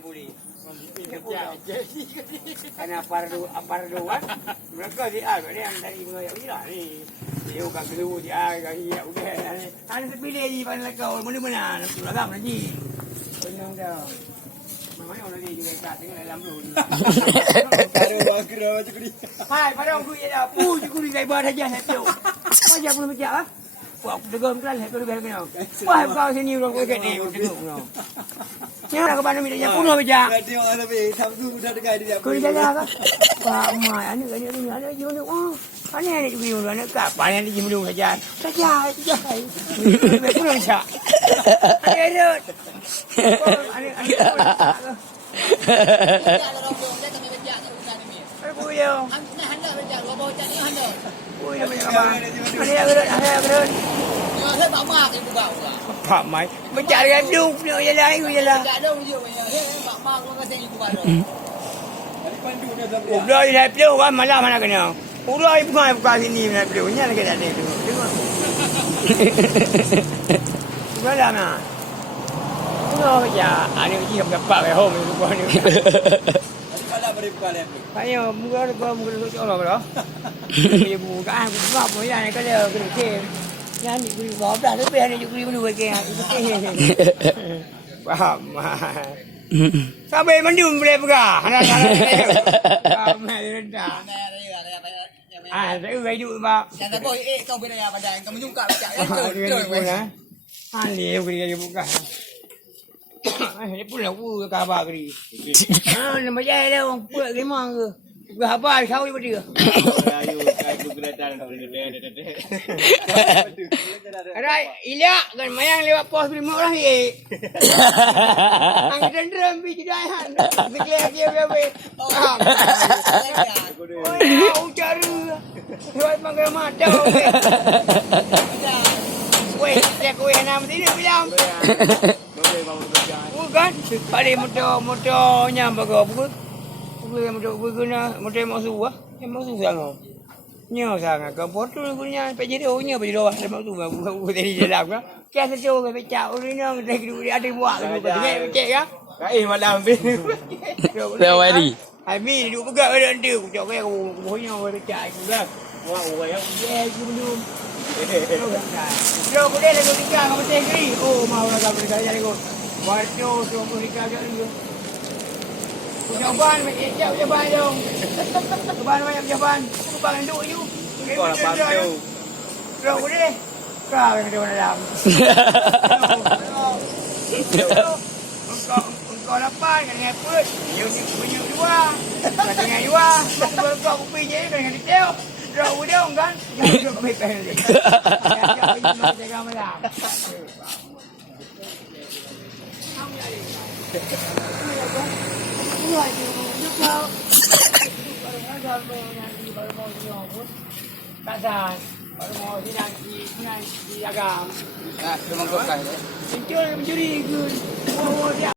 boleh. Karena aparduan mereka dia yang dari mengayak ni. Dia bukan kedua dia dia udah. Ada terpilih di mana kau mana-mana nak agam lagi. Benar dah. Mana orang ni juga kat tengok dalam tu. Ada bagera macam ni. Hai, pada aku ya dah. Aku ni saya buat saja saya tu. Macam belum macam ah. Buat degam kelas saya tu kena. Wah, kau sini orang kau ni tengok kau. Yang nak ke mana minta yang puno macam. Tengok lebih Sabtu dah dekat dia. Kau jaga ke? Pak mai anak jimat oh. Mana ni juga anak kat. Mana ni jimat saja. Saja. Lebih puno macam. Ada. Pak mai mencari hidup ni je lah je lah. Udah dah peluk kan malam mana kena. Udah bukan sini nak peluk nya lagi tak ada tu. Tengok. Udah nah. Udah ya, ada uji dapat ke home ni bukan ni. Kalau beri kali. Ayo, muka tu orang berah. Dia buka buka pun ya ni kalau kena kem. Yang ni beri bawah dah lebih ni juga beri berdua ke. Faham. Sampai mendung boleh pegang. Ramai rendah. Saya hidup mak. Jangan boy kau benda yang badan kau menyungkap macam ni dia buka. Ni pun aku khabar kiri. Nama jaya dia orang puak memang ke. Khabar kau ni dia. Ada Ilya kan mayang lewat pos primo lah ni. Ang dendram bi jidahan. Sikit Oh, ucaru. Lewat mangga mata. Weh, dia kau yang nama sini bilang. Bukan, pada motornya bagus. Bukan motor guna motor masuk ah, masuk sangat. Nyo sangat. Kau foto punya pejero nya pejero ada masuk bukan dari dalam kan. Kia sejo ke pecah urina kita ada buat tu kan. Cek kan? Kai malam ni. Lewati. Ami duduk pegang ada dia. Aku cakap aku punya pecah juga. Wah, orang yang belum. Kalau boleh lagu nikah kau betul kiri. Oh, mau lah kau nikah jadi kau. Baca tu nikah jadi. Jawapan macam jawapan dong. Jawapan macam jawapan. Jawapan itu you. Kau lah pandu. Kalau boleh. Kau yang ada dalam. Engkau lapan kan ngeput. You punya dua. Kau tengah dua. Kau pergi je dengan detail. Rau dia kan. Jangan baik baik. Jangan jaga malam. Tak sah. Kalau mau di agam. Memang kau kaya. Mencuri ke. Oh dia.